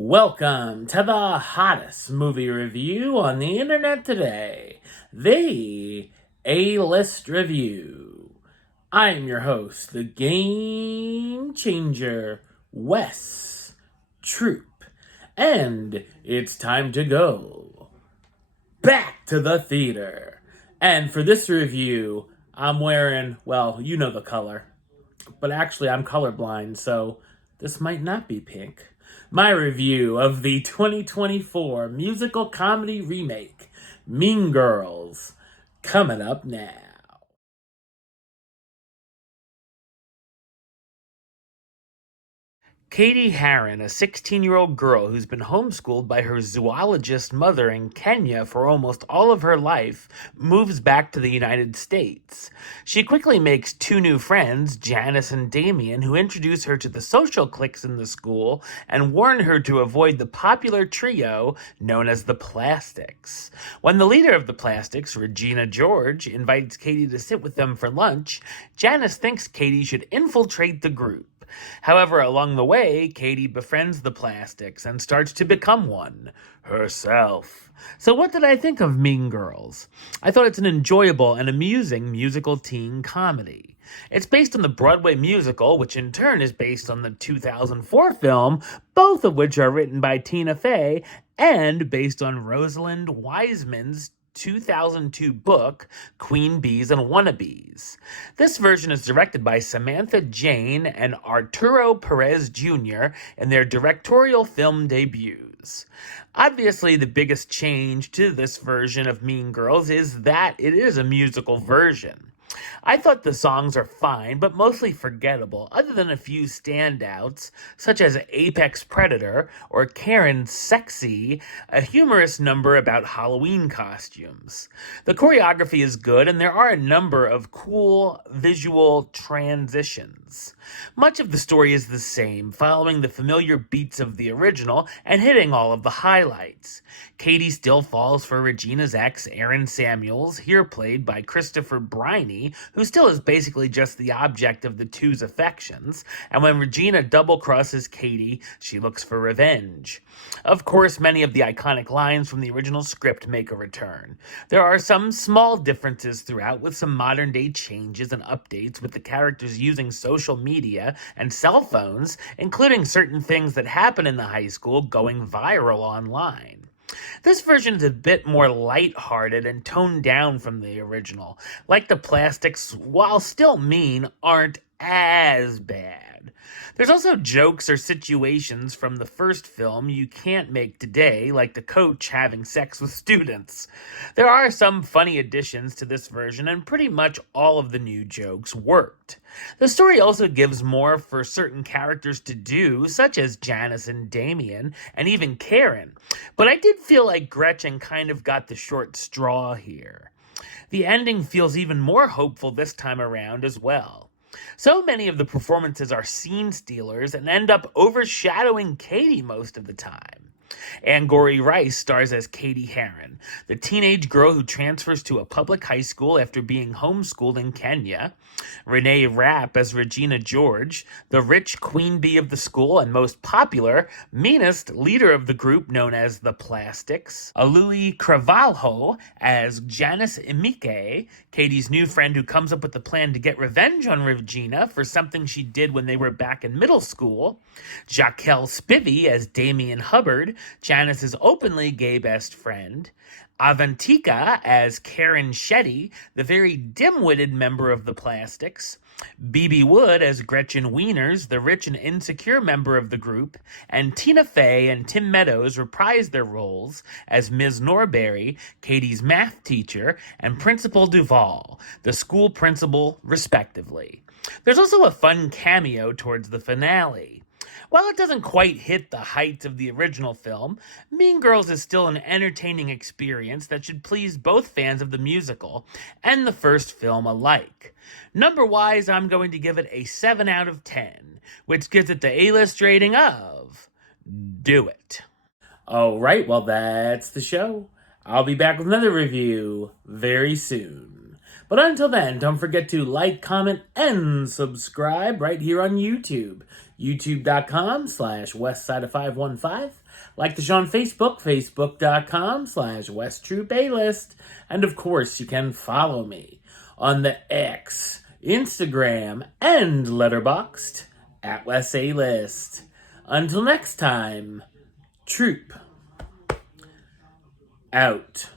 Welcome to the hottest movie review on the internet today, the A-List Review. I am your host, the Game Changer, Wes Troop, and it's time to go back to the theater. And for this review, I'm wearing, well, you know the color, but actually I'm colorblind, so this might not be pink. My review of the 2024 musical comedy remake, Mean Girls, coming up now. Katie Harron, a 16-year-old girl who's been homeschooled by her zoologist mother in Kenya for almost all of her life, moves back to the United States. She quickly makes two new friends, Janice and Damien, who introduce her to the social cliques in the school and warn her to avoid the popular trio known as the Plastics. When the leader of the Plastics, Regina George, invites Katie to sit with them for lunch, Janice thinks Katie should infiltrate the group. However, along the way, Katie befriends the Plastics and starts to become one herself. So what did I think of Mean Girls? I thought it's an enjoyable and amusing musical teen comedy. It's based on the Broadway musical, which in turn is based on the 2004 film, both of which are written by Tina Fey, and based on Rosalind Wiseman's 2002 book, Queen Bees and Wannabes. This version is directed by Samantha Jane and Arturo Perez Jr. in their directorial film debuts. Obviously, the biggest change to this version of Mean Girls is that it is a musical version. I thought the songs are fine, but mostly forgettable, other than a few standouts, such as Apex Predator or Karen's Sexy, a humorous number about Halloween costumes. The choreography is good, and there are a number of cool visual transitions. Much of the story is the same, following the familiar beats of the original and hitting all of the highlights. Katie still falls for Regina's ex, Aaron Samuels, here played by Christopher Briney, who still is basically just the object of the two's affections, and when Regina double-crosses Katie, she looks for revenge. Of course, many of the iconic lines from the original script make a return. There are some small differences throughout, with some modern-day changes and updates with the characters using social media and cell phones, including certain things that happen in the high school going viral online. This version is a bit more lighthearted and toned down from the original. Like the Plastics, while still mean, aren't as bad. There's also jokes or situations from the first film you can't make today, like the coach having sex with students. There are some funny additions to this version, and pretty much all of the new jokes worked. The story also gives more for certain characters to do, such as Janice and Damien, and even Karen. But I did feel like Gretchen kind of got the short straw here. The ending feels even more hopeful this time around as well. So many of the performances are scene stealers and end up overshadowing Katie most of the time. Angourie Rice stars as Katie Harron, the teenage girl who transfers to a public high school after being homeschooled in Kenya. Renee Rapp as Regina George, the rich queen bee of the school and most popular, meanest leader of the group known as the Plastics. Auli'i Cravalho as Janice Emike, Katie's new friend who comes up with the plan to get revenge on Regina for something she did when they were back in middle school. Jaquel Spivey as Damien Hubbard, Janice's openly gay best friend. Avantika as Karen Shetty, the very dim-witted member of the Plastics. B.B. Wood as Gretchen Wieners, the rich and insecure member of the group, and Tina Fey and Tim Meadows reprise their roles as Ms. Norbury, Katie's math teacher, and Principal Duval, the school principal, respectively. There's also a fun cameo towards the finale. While it doesn't quite hit the heights of the original film, Mean Girls is still an entertaining experience that should please both fans of the musical and the first film alike. Number-wise, I'm going to give it a 7 out of 10, which gives it the A-list rating of Do It. Alright, well that's the show. I'll be back with another review very soon. But until then, don't forget to like, comment, and subscribe right here on YouTube. YouTube.com/WestsideOf515. Like the show on Facebook, Facebook.com/WestTroopaList. And of course, you can follow me on the X, Instagram, and Letterboxd at Wes A List. Until next time, Troop out.